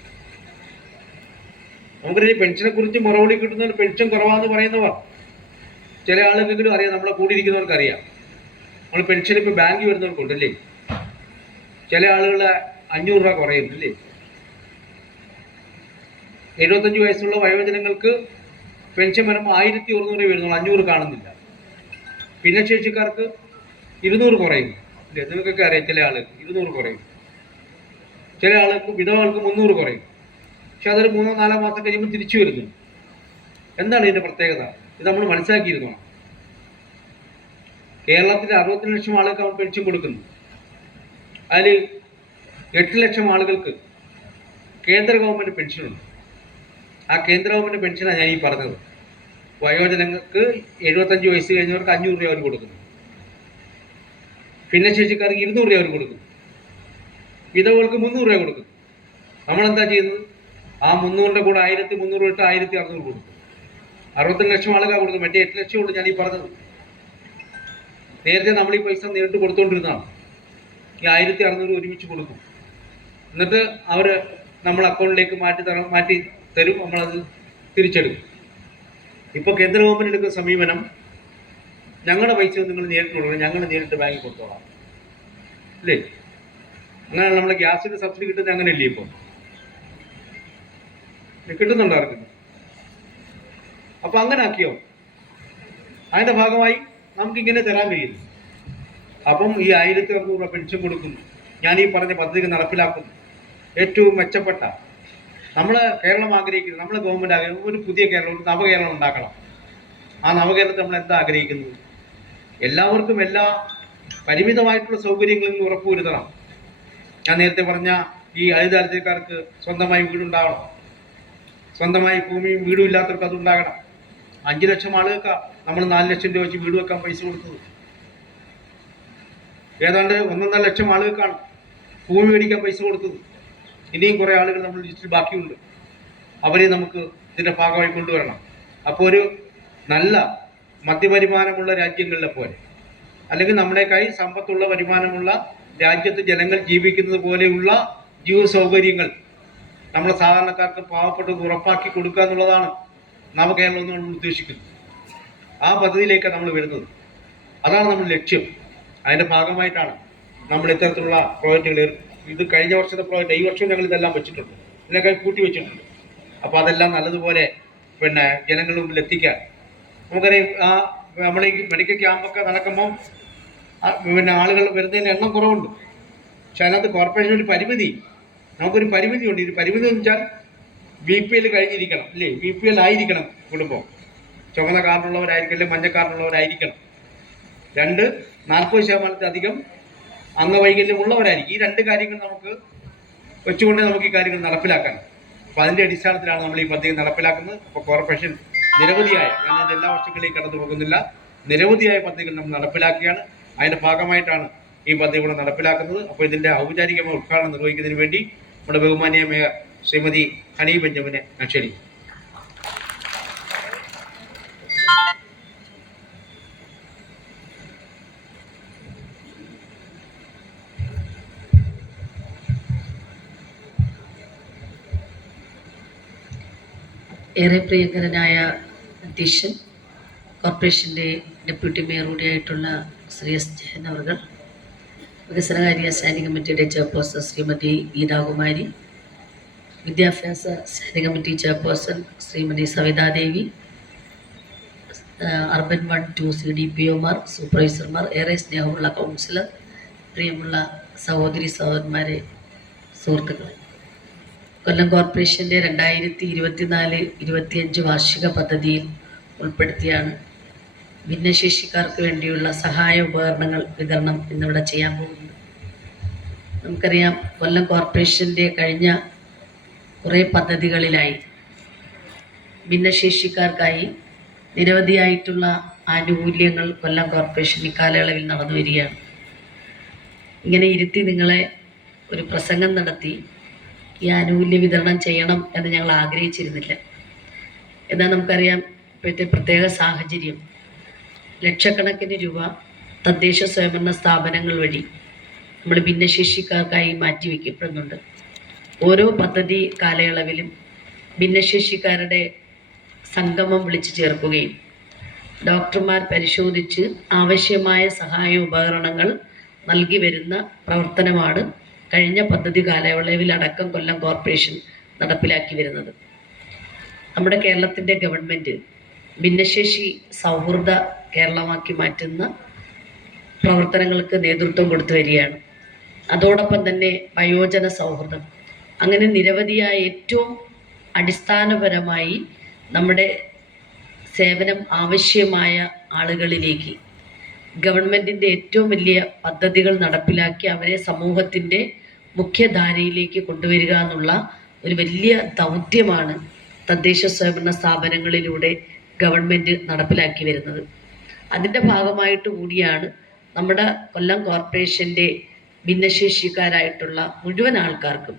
നമുക്കറിയാം പെൻഷനെ കുറിച്ച് മുറവിളി കിട്ടുന്നവർ പെൻഷൻ കുറവാന്ന് പറയുന്നവർ ചില ആളുകൾക്കെങ്കിലും അറിയാം നമ്മളെ കൂടിയിരിക്കുന്നവർക്ക് അറിയാം നമ്മൾ പെൻഷൻ ഇപ്പോൾ ബാങ്കിൽ വരുന്നവർക്കുണ്ട് അല്ലേ ചില ആളുകൾ അഞ്ഞൂറ് രൂപ കുറയും അല്ലേ? എഴുപത്തഞ്ച് വയസ്സുള്ള വയോജനങ്ങൾക്ക് പെൻഷൻ വരുമ്പോൾ ആയിരത്തി ഒരുന്നൂറ് വരുന്നുള്ളൂ. അഞ്ഞൂറ് കാണുന്നില്ല. ഭിന്നശേഷിക്കാർക്ക് ഇരുന്നൂറ് കുറയും. ഇല്ലേ നിങ്ങൾക്കൊക്കെ അറിയാം ചില ആളുകൾ ഇരുന്നൂറ് കുറയും. ചില ആളുകൾക്ക് വിധവകൾക്ക് മുന്നൂറ് കുറയും. പക്ഷെ അതൊരു മൂന്നോ നാലോ മാസം കഴിയുമ്പോൾ തിരിച്ചു വരുന്നു. എന്താണ് ഇതിന്റെ പ്രത്യേകത? ഇത് നമ്മൾ മനസ്സിലാക്കിയിരുന്നു? കേരളത്തിലെ അറുപത്തി ലക്ഷം ആളുകൾക്ക് അവൻ പെൻഷൻ കൊടുക്കുന്നു. അതിൽ എട്ട് ലക്ഷം ആളുകൾക്ക് കേന്ദ്ര ഗവൺമെന്റ് പെൻഷനുണ്ട്. ആ കേന്ദ്ര ഗവൺമെന്റ് പെൻഷനാണ് ഞാൻ ഈ പറഞ്ഞത്. വയോജനങ്ങൾക്ക് എഴുപത്തഞ്ച് വയസ്സ് കഴിഞ്ഞവർക്ക് അഞ്ഞൂറ് രൂപ അവർ കൊടുക്കുന്നു. ഭിന്നശേഷിക്കാർക്ക് ഇരുന്നൂറ് രൂപ അവർ കൊടുക്കുന്നു. വിധവകൾക്ക് മുന്നൂറ് രൂപ കൊടുക്കുന്നു. നമ്മളെന്താ ചെയ്യുന്നത്? ആ മുന്നൂറിന്റെ കൂടെ ആയിരത്തി മുന്നൂറ് ഇട്ട് ആയിരത്തി അറുന്നൂറ് കൊടുക്കും. അറുപത്തിരണ്ട് ലക്ഷം ആളുകളാണ് കൊടുക്കുന്നത്. മറ്റേ എട്ട് ലക്ഷം ഉള്ളൂ ഞാൻ ഈ പറഞ്ഞത്. നേരത്തെ നമ്മൾ ഈ പൈസ നേരിട്ട് കൊടുത്തുകൊണ്ടിരുന്നതാണ് ഈ ആയിരത്തി അറുന്നൂറ് ഒരുമിച്ച് കൊടുക്കും. എന്നിട്ട് അവർ നമ്മൾ അക്കൗണ്ടിലേക്ക് മാറ്റി തര മാറ്റി തരും നമ്മളത് തിരിച്ചെടുക്കും. ഇപ്പോൾ കേന്ദ്ര ഗവൺമെന്റ് എടുക്കുന്ന സമീപനം ഞങ്ങളുടെ പൈസ നിങ്ങൾ നേരിട്ട് കൊടുക്കണം ഞങ്ങൾ നേരിട്ട് ബാങ്കിൽ കൊടുത്തോളാം. അല്ലേ അങ്ങനെ നമ്മൾ ഗ്യാസിന് സബ്സിഡി കിട്ടുന്നത് അങ്ങനെയല്ലേ ഇപ്പോൾ കിട്ടുന്നുണ്ടോ ആർക്കും? അപ്പോൾ അങ്ങനെ ആക്കിയോ? അതിന്റെ ഭാഗമായി നമുക്കിങ്ങനെ തരാൻ കഴിയുന്നു അപ്പം ഈ ആയിരത്തി അറുന്നൂറ് രൂപ പെൻഷൻ കൊടുക്കുന്നു. ഞാൻ ഈ പറഞ്ഞ പദ്ധതി നടപ്പിലാക്കുന്നു. ഏറ്റവും മെച്ചപ്പെട്ട നമ്മൾ കേരളം ആഗ്രഹിക്കുന്നു നമ്മൾ ഗവൺമെന്റ് ആഗ്രഹിക്കുന്നു ഒരു പുതിയ കേരളം ഒരു നവകേരളം ഉണ്ടാക്കണം. ആ നവകേരളത്തെ നമ്മൾ എന്താ ആഗ്രഹിക്കുന്നത്? എല്ലാവർക്കും എല്ലാ പരിമിതമായിട്ടുള്ള സൗകര്യങ്ങളും ഉറപ്പുവരുത്തണം ഞാൻ നേരത്തെ പറഞ്ഞ ഈ അഴുതാരത്തിൽക്കാർക്ക് സ്വന്തമായി വീടുണ്ടാവണം. സ്വന്തമായി ഭൂമിയും വീടും ഇല്ലാത്തവർക്ക് അത് ഉണ്ടാകണം അഞ്ച് ലക്ഷം ആളുകൾക്ക് നമ്മൾ നാല് ലക്ഷം രൂപ വെച്ച് വീട് വെക്കാൻ പൈസ കൊടുത്തത്. ഏതാണ്ട് ഒന്നൊന്നര ലക്ഷം ആളുകൾക്കാണ് ഭൂമി മേടിക്കാൻ പൈസ കൊടുത്തത്. ഇനിയും കുറേ ആളുകൾ നമ്മൾ ലിസ്റ്റിൽ ബാക്കിയുണ്ട്. അവരെ നമുക്ക് ഇതിന്റെ ഭാഗമായി കൊണ്ടുവരണം. അപ്പോൾ ഒരു നല്ല മധ്യവരുമാനമുള്ള രാജ്യങ്ങളിലെ പോലെ അല്ലെങ്കിൽ നമ്മുടെക്കായി സമ്പത്തുള്ള വരുമാനമുള്ള രാജ്യത്ത് ജനങ്ങൾ ജീവിക്കുന്നത് പോലെയുള്ള ജീവിത സൗകര്യങ്ങൾ നമ്മുടെ സാധാരണക്കാർക്ക് പാവപ്പെട്ടത് ഉറപ്പാക്കി കൊടുക്കുക എന്നുള്ളതാണ് നവകേരളം എന്ന് നമ്മൾ ഉദ്ദേശിക്കുന്നത്. ആ പദ്ധതിയിലേക്കാണ് നമ്മൾ വരുന്നത്. അതാണ് നമ്മുടെ ലക്ഷ്യം. അതിന്റെ ഭാഗമായിട്ടാണ് നമ്മൾ ഇത്തരത്തിലുള്ള പ്രോജക്റ്റുകൾ ഇത് കഴിഞ്ഞ വർഷത്തെ പ്രോജക്റ്റ് ഈ വർഷം ഞങ്ങൾ ഇതെല്ലാം വെച്ചിട്ടുണ്ട്. ഇതിനൊക്കെ കൂട്ടി വെച്ചിട്ടുണ്ട്. അപ്പോൾ അതെല്ലാം നല്ലതുപോലെ പിന്നെ ജനങ്ങളുടെ മുമ്പിൽ എത്തിക്കാൻ. നമുക്കറിയാം ആ നമ്മൾ ഈ മെഡിക്കൽ ക്യാമ്പൊക്കെ നടക്കുമ്പോൾ പിന്നെ ആളുകൾ വരുന്നതിന് എണ്ണം കുറവുണ്ട്. പക്ഷെ അതിനകത്ത് കോർപ്പറേഷൻ ഒരു പരിമിതി. നമുക്കൊരു പരിമിതിയുണ്ട്. ഈ പരിമിതി എന്ന് വെച്ചാൽ ബി പി എൽ കഴിഞ്ഞിരിക്കണം അല്ലേ ബി പി എൽ ആയിരിക്കണം കുടുംബം. ചുമന്ന കാർഡുള്ളവരായിരിക്കും അല്ലെങ്കിൽ മഞ്ഞ കാർഡുള്ളവരായിരിക്കണം രണ്ട് നാൽപ്പത് ശതമാനത്തിലധികം അംഗവൈകല്യം ഉള്ളവരായിരിക്കും. ഈ രണ്ട് കാര്യങ്ങൾ നമുക്ക് വെച്ചുകൊണ്ട് നമുക്ക് ഈ കാര്യങ്ങൾ നടപ്പിലാക്കാൻ. അപ്പോൾ അതിന്റെ അടിസ്ഥാനത്തിലാണ് നമ്മൾ ഈ പദ്ധതി നടപ്പിലാക്കുന്നത്. അപ്പോൾ കോർപ്പറേഷൻ നിരവധിയായ ഞാൻ എല്ലാ വർഷങ്ങളിലേക്ക് കടന്നു പോകുന്നില്ല. നിരവധിയായ പദ്ധതികൾ നമ്മൾ നടപ്പിലാക്കുകയാണ്. അതിന്റെ ഭാഗമായിട്ടാണ് ഈ പദ്ധതി കൂടെ നടപ്പിലാക്കുന്നത്. അപ്പോൾ ഇതിന്റെ ഔപചാരികമായ ഉദ്ഘാടനം നിർവഹിക്കുന്നതിന് വേണ്ടി നമ്മുടെ ബഹുമാനീയമായ ശ്രീമതി ഹണി ബെഞ്ചമിനെ ഞാൻ ഏറെ പ്രിയങ്കരനായ അധ്യക്ഷൻ കോർപ്പറേഷന്റെ ഡെപ്യൂട്ടി മേയർ കൂടിയായിട്ടുള്ള ശ്രീ എസ് ജയൻ അവർ വികസനകാര്യ സ്റ്റാൻഡിംഗ് കമ്മിറ്റിയുടെ ചെയർപേഴ്സൺ ശ്രീമതി ഗീതാകുമാരി വിദ്യാഭ്യാസ standing committee chairperson Shrimati Savithadevi urban one two C D P ഒമാർ സൂപ്പർവൈസർമാർ ഏറെ സ്നേഹമുള്ള കൗൺസിലർ പ്രിയമുള്ള സഹോദരി സഹോദരന്മാരെ സുഹൃത്തുക്കളെ. കൊല്ലം കോർപ്പറേഷന്റെ രണ്ടായിരത്തി ഇരുപത്തിനാല് ഇരുപത്തിയഞ്ച് വാർഷിക പദ്ധതിയിൽ ഉൾപ്പെടുത്തിയാണ്. ഭിന്നശേഷിക്കാർക്ക് വേണ്ടിയുള്ള സഹായ ഉപകരണങ്ങൾ വിതരണം ഇന്നിവിടെ ചെയ്യാൻ പോകുന്നത്. നമുക്കറിയാം കൊല്ലം കോർപ്പറേഷന്റെ കഴിഞ്ഞ കുറേ പദ്ധതികളിലായി ഭിന്നശേഷിക്കാർക്കായി നിരവധിയായിട്ടുള്ള ആനുകൂല്യങ്ങൾ കൊല്ലം കോർപ്പറേഷൻ ഇക്കാലയളവിൽ നടന്നു വരികയാണ് ഇങ്ങനെ ഇരുത്തി നിങ്ങളെ ഒരു പ്രസംഗം നടത്തി ഈ ആനുകൂല്യ വിതരണം ചെയ്യണം എന്ന് ഞങ്ങൾ ആഗ്രഹിച്ചിരുന്നില്ല. എന്നാൽ നമുക്കറിയാം ഇപ്പോഴത്തെ പ്രത്യേക സാഹചര്യം. ലക്ഷക്കണക്കിന് രൂപ തദ്ദേശ സ്വയംഭരണ സ്ഥാപനങ്ങൾ വഴി നമ്മൾ ഭിന്നശേഷിക്കാർക്കായി മാറ്റിവെക്കപ്പെടുന്നുണ്ട്. ഓരോ പദ്ധതി കാലയളവിലും ഭിന്നശേഷിക്കാരുടെ സംഗമം വിളിച്ചു ചേർക്കുകയും ഡോക്ടർമാർ പരിശോധിച്ച് ആവശ്യമായ സഹായ ഉപകരണങ്ങൾ നൽകി വരുന്ന പ്രവർത്തനമാണ് കഴിഞ്ഞ പദ്ധതി കാലയളവിലടക്കം കൊല്ലം കോർപ്പറേഷൻ നടപ്പിലാക്കി വരുന്നത്. നമ്മുടെ കേരളത്തിന്റെ ഗവൺമെന്റ് ഭിന്നശേഷി സൗഹൃദ കേരളമാക്കി മാറ്റുന്ന പ്രവർത്തനങ്ങൾക്ക് നേതൃത്വം കൊടുത്തു വരികയാണ്. അതോടൊപ്പം തന്നെ വയോജന സൗഹൃദം. അങ്ങനെ നിരവധിയായ ഏറ്റവും അടിസ്ഥാനപരമായി നമ്മുടെ സേവനം ആവശ്യമായ ആളുകളിലേക്ക് ഗവൺമെന്റിന്റെ ഏറ്റവും വലിയ പദ്ധതികൾ നടപ്പിലാക്കി അവരെ സമൂഹത്തിന്റെ മുഖ്യധാരയിലേക്ക് കൊണ്ടുവരിക എന്നുള്ള ഒരു വലിയ ദൗത്യമാണ് തദ്ദേശ സ്വയംഭരണ സ്ഥാപനങ്ങളിലൂടെ ഗവൺമെന്റ് നടപ്പിലാക്കി വരുന്നത്. അതിന്റെ ഭാഗമായിട്ട് കൂടിയാണ് നമ്മുടെ കൊല്ലം കോർപ്പറേഷന്റെ ഭിന്നശേഷിക്കാരായിട്ടുള്ള മുഴുവൻ ആൾക്കാർക്കും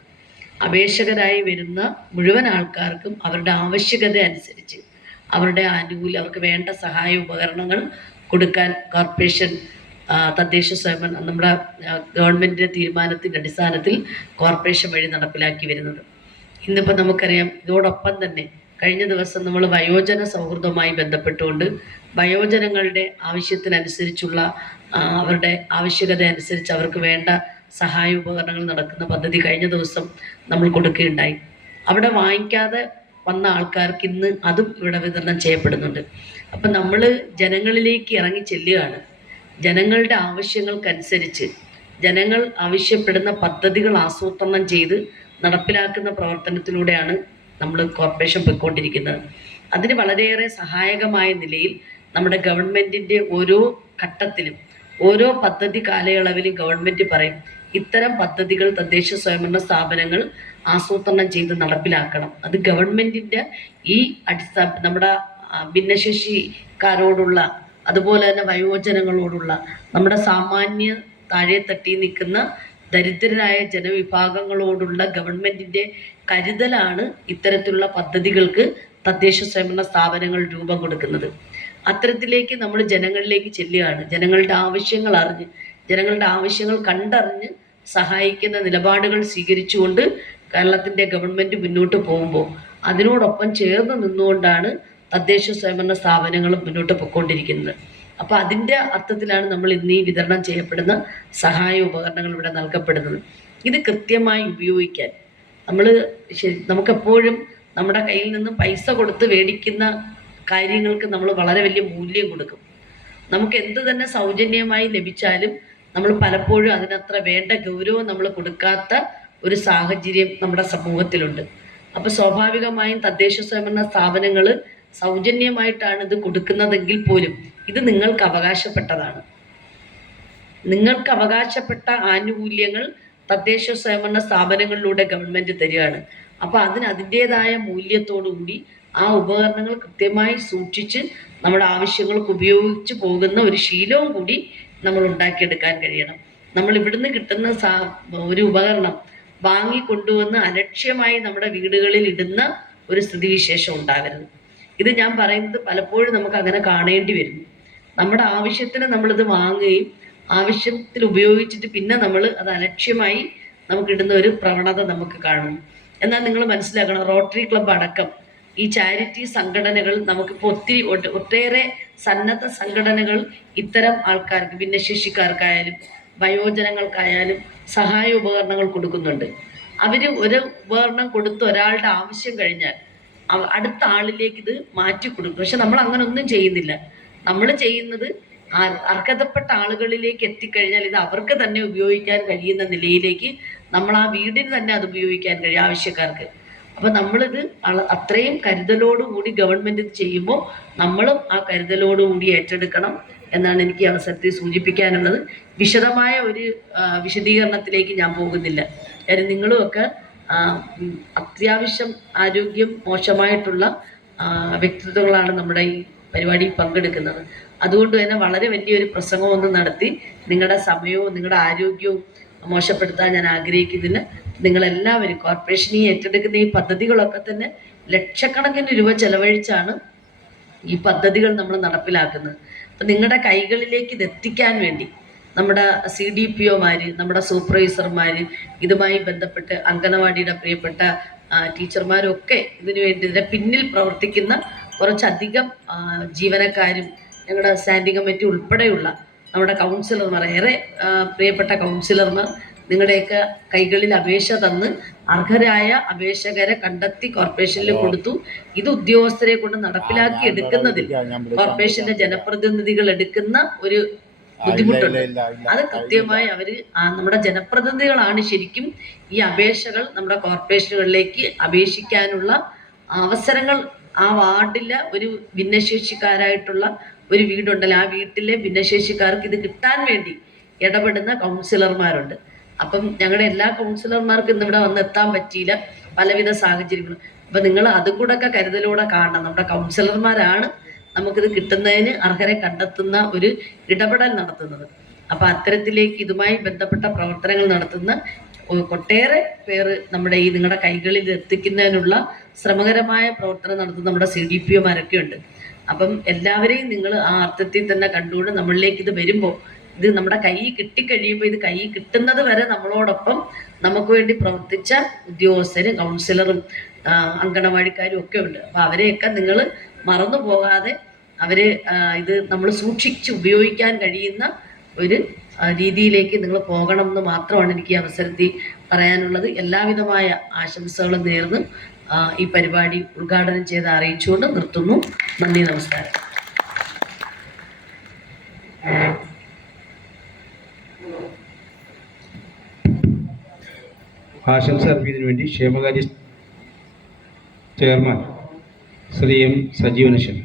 അപേക്ഷകരായി വരുന്ന മുഴുവൻ ആൾക്കാർക്കും അവരുടെ ആവശ്യകത അനുസരിച്ച് അവരുടെ ആനുകൂല്യം അവർക്ക് വേണ്ട സഹായ ഉപകരണങ്ങൾ കൊടുക്കാൻ കോർപ്പറേഷൻ തദ്ദേശ സ്വയം നമ്മുടെ ഗവൺമെന്റിന്റെ തീരുമാനത്തിന്റെ അടിസ്ഥാനത്തിൽ കോർപ്പറേഷൻ വഴി നടപ്പിലാക്കി വരുന്നത്. ഇന്നിപ്പോൾ നമുക്കറിയാം ഇതോടൊപ്പം തന്നെ കഴിഞ്ഞ ദിവസം നമ്മൾ വയോജന സൗഹൃദവുമായി ബന്ധപ്പെട്ടുകൊണ്ട് വയോജനങ്ങളുടെ ആവശ്യത്തിനനുസരിച്ചുള്ള അവരുടെ ആവശ്യകത അനുസരിച്ച് അവർക്ക് വേണ്ട സഹായ ഉപകരണങ്ങൾ നടക്കുന്ന പദ്ധതി കഴിഞ്ഞ ദിവസം നമ്മൾ കൊടുക്കുകയുണ്ടായി. അവിടെ വാങ്ങിക്കാതെ വന്ന ആൾക്കാർക്ക് ഇന്ന് അതും ഇവിടെ വിതരണം ചെയ്യപ്പെടുന്നുണ്ട്. അപ്പം നമ്മൾ ജനങ്ങളിലേക്ക് ഇറങ്ങി ചെല്ലുകയാണ്. ജനങ്ങളുടെ ആവശ്യങ്ങൾക്കനുസരിച്ച് ജനങ്ങൾ ആവശ്യപ്പെടുന്ന പദ്ധതികൾ ആസൂത്രണം ചെയ്ത് നടപ്പിലാക്കുന്ന പ്രവർത്തനത്തിലൂടെയാണ് നമ്മൾ കോർപ്പറേഷൻ പോയിക്കൊണ്ടിരിക്കുന്നത്. അതിന് വളരെയേറെ സഹായകമായ നിലയിൽ നമ്മുടെ ഗവൺമെന്റിന്റെ ഓരോ ഘട്ടത്തിലും ഓരോ പദ്ധതി കാലയളവിലും ഗവൺമെന്റ് പറയും ഇത്തരം പദ്ധതികൾ തദ്ദേശ സ്വയംഭരണ സ്ഥാപനങ്ങൾ ആസൂത്രണം ചെയ്ത് നടപ്പിലാക്കണം. അത് ഗവൺമെന്റിന്റെ ഈ അടിസ്ഥാന നമ്മുടെ ഭിന്നശേഷിക്കാരോടുള്ള അതുപോലെ തന്നെ വയോജനങ്ങളോടുള്ള നമ്മുടെ സാമാന്യ താഴെ തട്ടി നിൽക്കുന്ന ദരിദ്രരായ ജനവിഭാഗങ്ങളോടുള്ള ഗവൺമെന്റിന്റെ കരുതലാണ് ഇത്തരത്തിലുള്ള പദ്ധതികൾക്ക് തദ്ദേശ സ്വയംഭരണ സ്ഥാപനങ്ങൾ രൂപം കൊടുക്കുന്നത്. അത്തരത്തിലേക്ക് നമ്മൾ ജനങ്ങളിലേക്ക് ചെല്ലുകയാണ്. ജനങ്ങളുടെ ആവശ്യങ്ങൾ അറിഞ്ഞ് ജനങ്ങളുടെ ആവശ്യങ്ങൾ കണ്ടറിഞ്ഞ് സഹായിക്കുന്ന നിലപാടുകൾ സ്വീകരിച്ചുകൊണ്ട് കേരളത്തിന്റെ ഗവൺമെന്റ് മുന്നോട്ട് പോകുമ്പോൾ അതിനോടൊപ്പം ചേർന്ന് നിന്നുകൊണ്ടാണ് തദ്ദേശ സ്വയംഭരണ സ്ഥാപനങ്ങളും മുന്നോട്ട് പൊയ്ക്കൊണ്ടിരിക്കുന്നത് അപ്പോൾ അതിന്റെ അർത്ഥത്തിലാണ് നമ്മൾ ഇന്ന് ഈ വിതരണം ചെയ്യപ്പെടുന്ന സഹായ ഉപകരണങ്ങൾ ഇവിടെ നൽകപ്പെടുന്നത്. ഇത് കൃത്യമായി ഉപയോഗിക്കാൻ. നമ്മൾ ശരി നമുക്കെപ്പോഴും നമ്മുടെ കയ്യിൽ നിന്ന് പൈസ കൊടുത്ത് മേടിക്കുന്ന കാര്യങ്ങൾക്ക് നമ്മൾ വളരെ വലിയ മൂല്യം കൊടുക്കും. നമുക്ക് എന്ത് തന്നെ സൗജന്യമായി ലഭിച്ചാലും നമ്മൾ പലപ്പോഴും അതിനത്ര വേണ്ട ഗൗരവം നമ്മൾ കൊടുക്കാത്ത ഒരു സാഹചര്യം നമ്മുടെ സമൂഹത്തിലുണ്ട്. അപ്പോൾ സ്വാഭാവികമായും തദ്ദേശ സ്വയംഭരണ സ്ഥാപനങ്ങൾ സൗജന്യമായിട്ടാണ് ഇത് കൊടുക്കുന്നതെങ്കിൽ പോലും ഇത് നിങ്ങൾക്ക് അവകാശപ്പെട്ടതാണ്. നിങ്ങൾക്ക് അവകാശപ്പെട്ട ആനുകൂല്യങ്ങൾ തദ്ദേശ സ്വയംഭരണ സ്ഥാപനങ്ങളിലൂടെ ഗവൺമെന്റ് തരികയാണ്. അപ്പോൾ അതിന് അതിന്റെതായ മൂല്യത്തോടുകൂടി ആ ഉപകരണങ്ങൾ കൃത്യമായി സൂക്ഷിച്ച് നമ്മുടെ ആവശ്യങ്ങൾക്ക് ഉപയോഗിച്ച് പോകുന്ന ഒരു ശീലവും കൂടി നമ്മൾ ഉണ്ടാക്കിയെടുക്കാൻ കഴിയണം. നമ്മൾ ഇവിടുന്ന് കിട്ടുന്ന ഒരു ഉപകരണം വാങ്ങിക്കൊണ്ടുവന്ന് അലക്ഷ്യമായി നമ്മുടെ വീടുകളിൽ ഇടുന്ന ഒരു സ്ഥിതിവിശേഷം ഉണ്ടാകരുത്. ഇത് ഞാൻ പറയുന്നത് പലപ്പോഴും നമുക്ക് അങ്ങനെ കാണേണ്ടി വരും. നമ്മുടെ ആവശ്യത്തിന് നമ്മളിത് വാങ്ങുകയും ആവശ്യത്തിൽ ഉപയോഗിച്ചിട്ട് പിന്നെ നമ്മൾ അത് അലക്ഷ്യമായി നമുക്ക് ഇടുന്ന ഒരു പ്രവണത നമുക്ക് കാണും. എന്നാൽ നിങ്ങൾ മനസ്സിലാക്കണം റോട്ടറി ക്ലബ്ബ് അടക്കം ഈ ചാരിറ്റി സംഘടനകൾ നമുക്കിപ്പോൾ ഒത്തിരി ഒട്ട് ഒട്ടേറെ സന്നദ്ധ സംഘടനകൾ ഇത്തരം ആൾക്കാർക്ക് ഭിന്നശേഷിക്കാർക്കായാലും വയോജനങ്ങൾക്കായാലും സഹായ ഉപകരണങ്ങൾ കൊടുക്കുന്നുണ്ട്. അവർ ഒരു ഉപകരണം കൊടുത്ത് ഒരാളുടെ ആവശ്യം കഴിഞ്ഞാൽ അടുത്ത ആളിലേക്ക് ഇത് മാറ്റി കൊടുക്കും. പക്ഷെ നമ്മൾ അങ്ങനെ ഒന്നും ചെയ്യുന്നില്ല. നമ്മൾ ചെയ്യുന്നത് അർഹതപ്പെട്ട ആളുകളിലേക്ക് എത്തിക്കഴിഞ്ഞാൽ ഇത് അവർക്ക് തന്നെ ഉപയോഗിക്കാൻ കഴിയുന്ന നിലയിലേക്ക് നമ്മൾ ആ വീടിന് തന്നെ അത് ഉപയോഗിക്കാൻ കഴിയും ആവശ്യക്കാർക്ക്. അപ്പോൾ നമ്മളിത് അത്രയും കരുതലോടുകൂടി ഗവൺമെന്റ് ഇത് ചെയ്യുമ്പോൾ നമ്മളും ആ കരുതലോടുകൂടി ഏറ്റെടുക്കണം എന്നാണ് എനിക്ക് അവസരത്തിൽ സൂചിപ്പിക്കാനുള്ളത്. വിശദമായ ഒരു വിശദീകരണത്തിലേക്ക് ഞാൻ പോകുന്നില്ല. കാര്യം നിങ്ങളുമൊക്കെ അത്യാവശ്യം ആരോഗ്യം മോശമായിട്ടുള്ള വ്യക്തിത്വങ്ങളാണ് നമ്മുടെ ഈ പരിപാടിയിൽ പങ്കെടുക്കുന്നത്. അതുകൊണ്ട് തന്നെ വളരെ വലിയൊരു പ്രസംഗമൊന്നും നടത്തി നിങ്ങളുടെ സമയവും നിങ്ങളുടെ ആരോഗ്യവും മോശപ്പെടുത്താൻ ഞാൻ ആഗ്രഹിക്കുന്നതിന് നിങ്ങളെല്ലാവരും കോർപ്പറേഷൻ ഈ ഏറ്റെടുക്കുന്ന ഈ പദ്ധതികളൊക്കെ തന്നെ ലക്ഷക്കണക്കിന് രൂപ ചെലവഴിച്ചാണ് ഈ പദ്ധതികൾ നമ്മൾ നടപ്പിലാക്കുന്നത്. അപ്പം നിങ്ങളുടെ കൈകളിലേക്ക് ഇത് എത്തിക്കാൻ വേണ്ടി നമ്മുടെ സി ഡി പി ഒമാർ നമ്മുടെ സൂപ്പർവൈസർമാർ ഇതുമായി ബന്ധപ്പെട്ട് അംഗനവാടിയുടെ പ്രിയപ്പെട്ട ടീച്ചർമാരൊക്കെ ഇതിനു വേണ്ടി ഇതിന്റെ പിന്നിൽ പ്രവർത്തിക്കുന്ന കുറച്ചധികം ജീവനക്കാരും ഞങ്ങളുടെ സ്റ്റാൻഡിംഗ് കമ്മിറ്റി ഉൾപ്പെടെയുള്ള നമ്മുടെ കൗൺസിലർമാർ ഏറെ പ്രിയപ്പെട്ട കൗൺസിലർമാർ നിങ്ങളുടെയൊക്കെ കൈകളിൽ അപേക്ഷ തന്ന് അർഹരായ അപേക്ഷകരെ കണ്ടെത്തി കോർപ്പറേഷനിൽ കൊടുത്തു. ഇത് ഉദ്യോഗസ്ഥരെ കൊണ്ട് നടപ്പിലാക്കി എടുക്കുന്നതിൽ കോർപ്പറേഷന്റെ ജനപ്രതിനിധികൾ എടുക്കുന്ന ഒരു ബുദ്ധിമുട്ടുണ്ട്. അത് കൃത്യമായി അവർ നമ്മുടെ ജനപ്രതിനിധികളാണ് ശരിക്കും ഈ അപേക്ഷകൾ നമ്മുടെ കോർപ്പറേഷനുകളിലേക്ക് അപേക്ഷിക്കാനുള്ള അവസരങ്ങൾ ആ വാർഡിലെ ഒരു ഭിന്നശേഷിക്കാരായിട്ടുള്ള ഒരു വീടുണ്ടല്ലോ ആ വീട്ടിലെ ഭിന്നശേഷിക്കാർക്ക് ഇത് കിട്ടാൻ വേണ്ടി ഇടപെടുന്ന കൗൺസിലർമാരുണ്ട്. അപ്പം ഞങ്ങളുടെ എല്ലാ കൗൺസിലർമാർക്കും ഇന്ന് ഇവിടെ വന്ന് എത്താൻ പറ്റിയില്ല പലവിധ സാഹചര്യങ്ങളും. അപ്പം നിങ്ങൾ അതും കൂടെ ഒക്കെ കരുതലോടെ കാണണം. നമ്മുടെ കൗൺസിലർമാരാണ് നമുക്കിത് കിട്ടുന്നതിന് അർഹരെ കണ്ടെത്തുന്ന ഒരു ഇടപെടൽ നടത്തുന്നത്. അപ്പൊ അത്തരത്തിലേക്ക് ഇതുമായി ബന്ധപ്പെട്ട പ്രവർത്തനങ്ങൾ നടത്തുന്ന ഒട്ടേറെ പേര് നമ്മുടെ ഈ നിങ്ങളുടെ കൈകളിൽ എത്തിക്കുന്നതിനുള്ള ശ്രമകരമായ പ്രവർത്തനം നടത്തുന്ന നമ്മുടെ സി ഡി പി ഒമാരൊക്കെ ഉണ്ട്. അപ്പം എല്ലാവരെയും നിങ്ങൾ ആ അർത്ഥത്തിൽ തന്നെ കണ്ടുകൊണ്ട് നമ്മളിലേക്ക് ഇത് വരുമ്പോൾ ഇത് നമ്മുടെ കൈ കിട്ടിക്കഴിയുമ്പോൾ ഇത് കൈ കിട്ടുന്നത് വരെ നമ്മളോടൊപ്പം നമുക്ക് വേണ്ടി പ്രവർത്തിച്ച ഉദ്യോഗസ്ഥരും കൗൺസിലറും അങ്കണവാടിക്കാരും ഒക്കെ ഉണ്ട്. അപ്പോൾ അവരെയൊക്കെ നിങ്ങൾ മറന്നു പോകാതെ അവർ ഇത് നമ്മൾ സൂക്ഷിച്ച് ഉപയോഗിക്കാൻ കഴിയുന്ന ഒരു രീതിയിലേക്ക് നിങ്ങൾ പോകണം എന്ന് മാത്രമാണ് എനിക്ക് ഈ അവസരത്തിൽ പറയാനുള്ളത്. എല്ലാവിധമായ ആശംസകളും നേർന്ന് ഈ പരിപാടി ഉദ്ഘാടനം ചെയ്ത് അറിയിച്ചുകൊണ്ട് നിർത്തുന്നു. നന്ദി നമസ്കാരം. ആശംസ അർപ്പിക്കുന്നതിന് വേണ്ടി ക്ഷേമകാര്യ ചെയർമാൻ ശ്രീ എം സജീവനശൻ.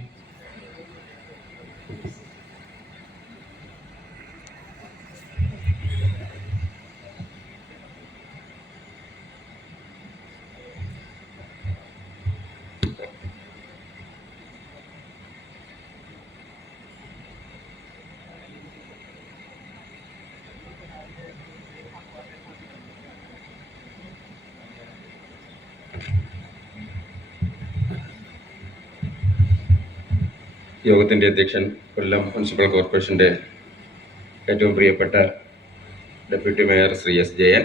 യോഗത്തിന്റെ അധ്യക്ഷൻ കൊല്ലം മുനിസിപ്പൽ കോർപ്പറേഷന്റെ ഏറ്റവും പ്രിയപ്പെട്ട deputy mayor Shri S Jayan.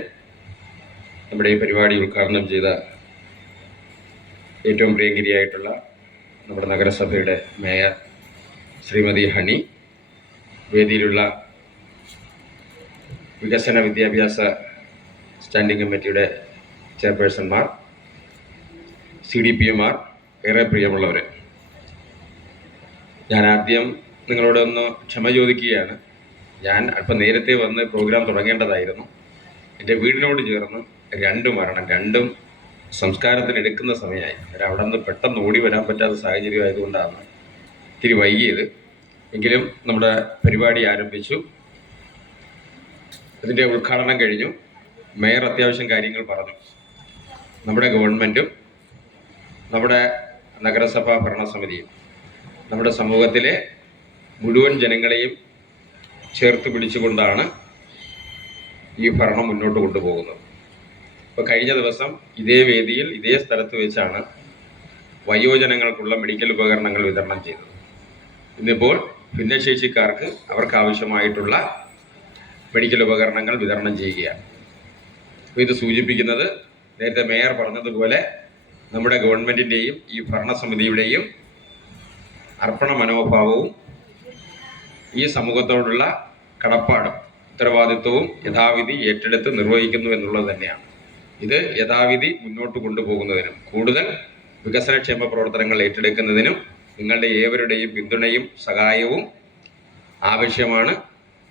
നമ്മുടെ ഈ പരിപാടി ഉദ്ഘാടനം ചെയ്ത ഏറ്റവും പ്രിയങ്കരിയായിട്ടുള്ള നമ്മുടെ നഗരസഭയുടെ മേയർ ശ്രീമതി ഹണി വേദിയിലുള്ള വികസന വിദ്യാഭ്യാസ സ്റ്റാൻഡിംഗ് കമ്മിറ്റിയുടെ ചെയർപേഴ്സൺമാർ സി ഡി പി എമാർ ഏറെ പ്രിയമുള്ളവരെ ഞാൻ ആദ്യം നിങ്ങളോട് ഒന്ന് ക്ഷമ ചോദിക്കുകയാണ്. ഞാൻ അല്പം നേരത്തെ വന്ന് പ്രോഗ്രാം തുടങ്ങേണ്ടതായിരുന്നു. എന്റെ വീടിനോട് ചേർന്ന് രണ്ട് മരണം രണ്ടും സംസ്കാരത്തിന് എടുക്കുന്ന സമയമായി. അന്നേരം അവിടെ നിന്ന് പെട്ടെന്ന് ഓടി വരാൻ പറ്റാത്ത സാഹചര്യം ആയതുകൊണ്ടാണ് ഇത്തിരി വൈകിയത്. എങ്കിലും നമ്മുടെ പരിപാടി ആരംഭിച്ചു. അതിന്റെ ഉദ്ഘാടനം കഴിഞ്ഞു. മേയർ അത്യാവശ്യം കാര്യങ്ങൾ പറഞ്ഞു. നമ്മുടെ ഗവൺമെന്റും നമ്മുടെ നഗരസഭാ ഭരണസമിതിയും നമ്മുടെ സമൂഹത്തിലെ മുഴുവൻ ജനങ്ങളെയും ചേർത്ത് പിടിച്ചുകൊണ്ടാണ് ഈ ഭരണം മുന്നോട്ട് കൊണ്ടുപോകുന്നത്. ഇപ്പോൾ കഴിഞ്ഞ ദിവസം ഇതേ വേദിയിൽ ഇതേ സ്ഥലത്ത് വെച്ചാണ് വയോജനങ്ങൾക്കുള്ള മെഡിക്കൽ ഉപകരണങ്ങൾ വിതരണം ചെയ്തത്. ഇന്നിപ്പോൾ ഭിന്നശേഷിക്കാർക്ക് അവർക്ക് ആവശ്യമായിട്ടുള്ള മെഡിക്കൽ ഉപകരണങ്ങൾ വിതരണം ചെയ്യുകയാണ്. ഇത് സൂചിപ്പിക്കുന്നത് നേരത്തെ മേയർ പറഞ്ഞതുപോലെ നമ്മുടെ ഗവൺമെന്റിന്റെയും ഈ ഭരണസമിതിയുടെയും അർപ്പണ മനോഭാവവും ഈ സമൂഹത്തോടുള്ള കടപ്പാടും ഉത്തരവാദിത്വവും യഥാവിധി ഏറ്റെടുത്ത് നിർവഹിക്കുന്നു എന്നുള്ളത് തന്നെയാണ്. ഇത് യഥാവിധി മുന്നോട്ട് കൊണ്ടുപോകുന്നതിനും കൂടുതൽ വികസനക്ഷേമ പ്രവർത്തനങ്ങൾ ഏറ്റെടുക്കുന്നതിനും നിങ്ങളുടെ ഏവരുടെയും പിന്തുണയും സഹായവും ആവശ്യമാണ്.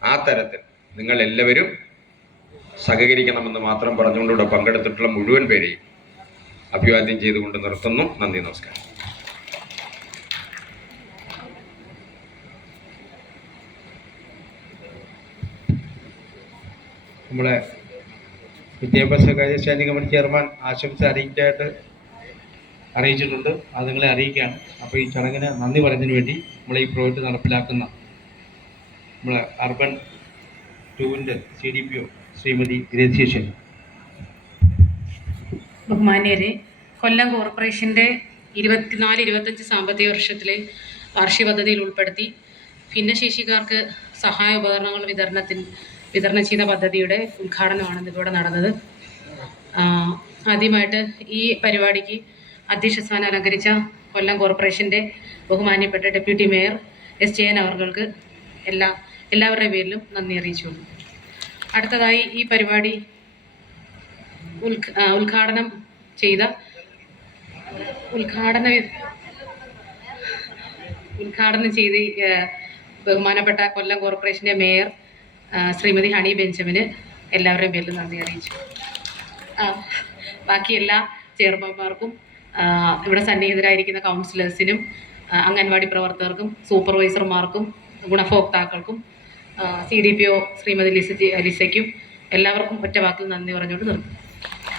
ആ തരത്തിൽ നിങ്ങൾ എല്ലാവരും സഹകരിക്കണമെന്ന് മാത്രം പറഞ്ഞുകൊണ്ടിവിടെ പങ്കെടുത്തിട്ടുള്ള മുഴുവൻ പേരെയും അഭിവാദ്യം ചെയ്തുകൊണ്ട് നിർത്തുന്നു. നന്ദി നമസ്കാരം. നമ്മളെ വിദ്യാഭ്യാസ കാര്യ സ്റ്റാൻഡിംഗ് കമ്മിറ്റി ചെയർമാൻ ആശംസ അറിയിക്കായിട്ട് അറിയിച്ചിട്ടുണ്ട്. അത് നിങ്ങളെ അറിയിക്കുകയാണ്. അപ്പോൾ ഈ ചടങ്ങിന് നന്ദി പറഞ്ഞതിന് വേണ്ടി നമ്മൾ ഈ പ്രോജക്റ്റ് നടപ്പിലാക്കുന്ന നമ്മളെ urban ടൂവിന്റെ C D P O Shrimati ഗ്രേസ്യേഷൻ ബഹുമാന്യരെ കൊല്ലം കോർപ്പറേഷന്റെ ഇരുപത്തിനാല് ഇരുപത്തഞ്ച് സാമ്പത്തിക വർഷത്തിലെ വാർഷിക പദ്ധതിയിൽ ഉൾപ്പെടുത്തി ഭിന്നശേഷിക്കാർക്ക് സഹായ ഉപകരണങ്ങൾ വിതരണത്തിൽ വിതരണം ചെയ്ത പദ്ധതിയുടെ ഉദ്ഘാടനമാണ് ഇതിലൂടെ നടന്നത്. ആദ്യമായിട്ട് ഈ പരിപാടിക്ക് അധ്യക്ഷ സ്ഥാനം അലങ്കരിച്ച കൊല്ലം കോർപ്പറേഷന്റെ ബഹുമാന്യപ്പെട്ട ഡെപ്യൂട്ടി മേയർ എസ് ജയൻ അവർക്ക് എല്ലാ എല്ലാവരുടെ പേരിലും നന്ദി അറിയിച്ചു അടുത്തതായി ഈ പരിപാടി ഉദ്ഘാടനം ചെയ്ത ഉദ്ഘാടന ഉദ്ഘാടനം ചെയ്ത് ബഹുമാനപ്പെട്ട കൊല്ലം കോർപ്പറേഷന്റെ മേയർ ശ്രീമതി ഹണി ബെഞ്ചമിന് എല്ലാവരുടെയും പേരിൽ നന്ദി അറിയിച്ചു. ബാക്കി എല്ലാ ചെയർമാൻമാർക്കും ഇവിടെ സന്നിഹിതരായിരിക്കുന്ന കൗൺസിലേഴ്സിനും അംഗൻവാടി പ്രവർത്തകർക്കും സൂപ്പർവൈസർമാർക്കും ഗുണഭോക്താക്കൾക്കും C D P O Shrimati Lisa ലിസയ്ക്കും എല്ലാവർക്കും ഒറ്റ വാക്കിൽ നന്ദി പറഞ്ഞുകൊണ്ട് നിർത്തുന്നു. Thank you.